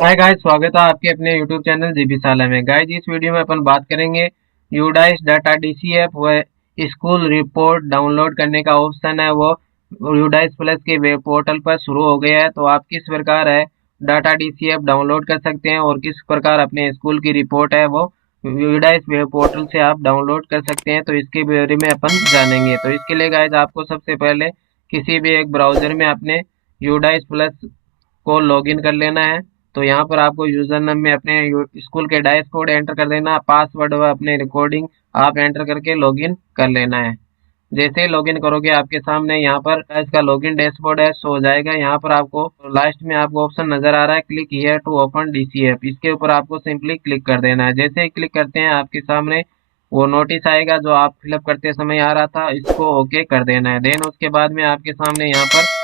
Hi guys, स्वागत है आपके अपने यूट्यूब चैनल जीबी साला में। गाइस, इस वीडियो में अपन बात करेंगे यूडाइस डाटा डीसीएफ व स्कूल रिपोर्ट डाउनलोड करने का ऑप्शन है वो यूडाइस प्लस के वेब पोर्टल पर शुरू हो गया है। तो आप किस प्रकार है डाटा डीसीएफ डाउनलोड कर सकते हैं और किस प्रकार अपने स्कूल की रिपोर्ट है वो यूडाइस वेब पोर्टल से आप डाउनलोड कर सकते हैं। तो इसके बारे में अपन जानेंगे। तो इसके लिए गाइस आपको सबसे पहले किसी भी एक ब्राउजर में अपने यूडाइस प्लस को लॉगिन कर लेना है। तो यहाँ पर आपको यूजर नेम में अपने स्कूल के डैशबोर्ड एंटर कर देना, पासवर्ड व अपने रिकॉर्डिंग आप एंटर करके लॉगिन कर लेना है। जैसे ही लॉगिन करोगे आपके सामने यहाँ पर इसका लॉगिन डैशबोर्ड है शो हो जाएगा। यहाँ पर आपको लास्ट में आपको ऑप्शन नजर आ रहा है click here to open DCF. इसके ऊपर आपको सिंपली क्लिक कर देना है। जैसे ही क्लिक करते हैं आपके सामने वो नोटिस आएगा जो आप फिलअप करते समय आ रहा था, इसको ओके कर देना है। देन उसके बाद में आपके सामने यहाँ पर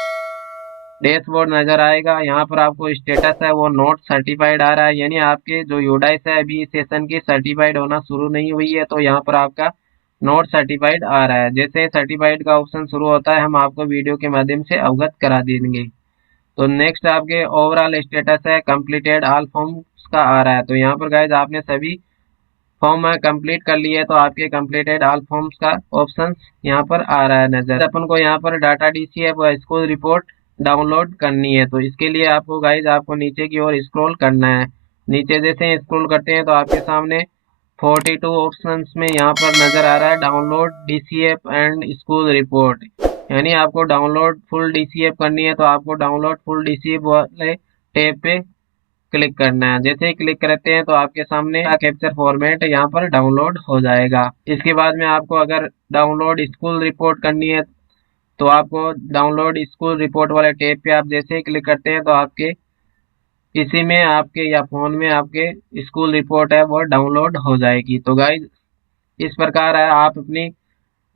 डैशबोर्ड नजर आएगा। यहाँ पर आपको स्टेटस है वो नोट सर्टिफाइड आ रहा है, यानी आपके जो यूडाइस है अभी सेशन की सर्टिफाइड होना शुरू नहीं हुई है। तो यहाँ पर आपका नोट सर्टिफाइड आ रहा है। जैसे सर्टिफाइड का ऑप्शन शुरू होता है हम आपको वीडियो के माध्यम से अवगत करा देंगे। तो नेक्स्ट आपके ओवरऑल स्टेटस है कंप्लीटेड ऑल फॉर्म्स का आ रहा है। तो यहाँ पर गाइज आपने सभी फॉर्म कंप्लीट कर लिए तो आपके कंप्लीटेड ऑल फॉर्म्स का ऑप्शन यहाँ पर आ रहा है नजर। अपन को यहाँ पर डाटा डीसीएफ और स्कूल रिपोर्ट डाउनलोड करनी है। तो इसके लिए आपको गाइज आपको नीचे की ओर स्क्रॉल करना है। नीचे जैसे ही स्क्रॉल करते हैं तो आपके सामने 42 ऑप्शंस में यहाँ पर नजर आ रहा है download DCF and school report, यानी आपको डाउनलोड फुल डीसीएफ करनी है। तो आपको डाउनलोड फुल डीसीएफ वाले टैब पे क्लिक करना है। जैसे ही क्लिक करते हैं तो आपके सामने कैप्चर फॉर्मेट यहाँ पर डाउनलोड हो जाएगा। इसके बाद में आपको अगर डाउनलोड स्कूल रिपोर्ट करनी है तो आपको डाउनलोड स्कूल रिपोर्ट वाले टैब पे आप जैसे ही क्लिक करते हैं तो आपके इसी में आपके या फोन में आपके स्कूल रिपोर्ट है वो डाउनलोड हो जाएगी। तो गाइज इस प्रकार है आप अपनी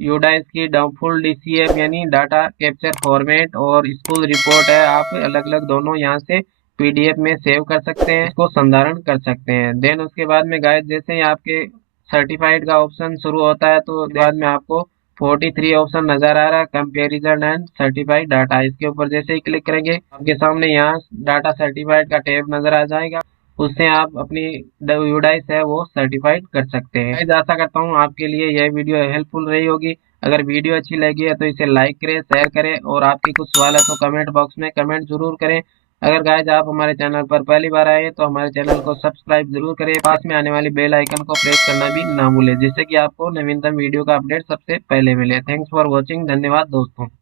यूडाइस की फुल डीसीएफ यानी डाटा कैप्चर फॉर्मेट और स्कूल रिपोर्ट है आप अलग अलग दोनों यहाँ से पीडीएफ में सेव कर सकते हैं, इसको संधारण कर सकते हैं। देन उसके बाद में गाइस जैसे ही आपके सर्टिफाइड का ऑप्शन शुरू होता है तो बाद में आपको 43 ऑप्शन नजर आ रहा है कंपेरिजन एंड सर्टिफाइड डाटा। इसके ऊपर जैसे ही क्लिक करेंगे आपके सामने यहाँ डाटा सर्टिफाइड का टैब नजर आ जाएगा। उससे आप अपनी यूडाइस है वो सर्टिफाइड कर सकते हैं। गाइस आशा करता हूँ आपके लिए यह वीडियो हेल्पफुल रही होगी। अगर वीडियो अच्छी लगी है तो इसे लाइक करें, शेयर करें और आपकी कुछ सवाल है तो कमेंट बॉक्स में कमेंट जरूर करें। अगर गाइस आप हमारे चैनल पर पहली बार आए हैं तो हमारे चैनल को सब्सक्राइब जरूर करें, पास में आने वाली बेल आइकन को प्रेस करना भी ना भूलें जिससे कि आपको नवीनतम वीडियो का अपडेट सबसे पहले मिले। थैंक्स फॉर वॉचिंग, धन्यवाद दोस्तों।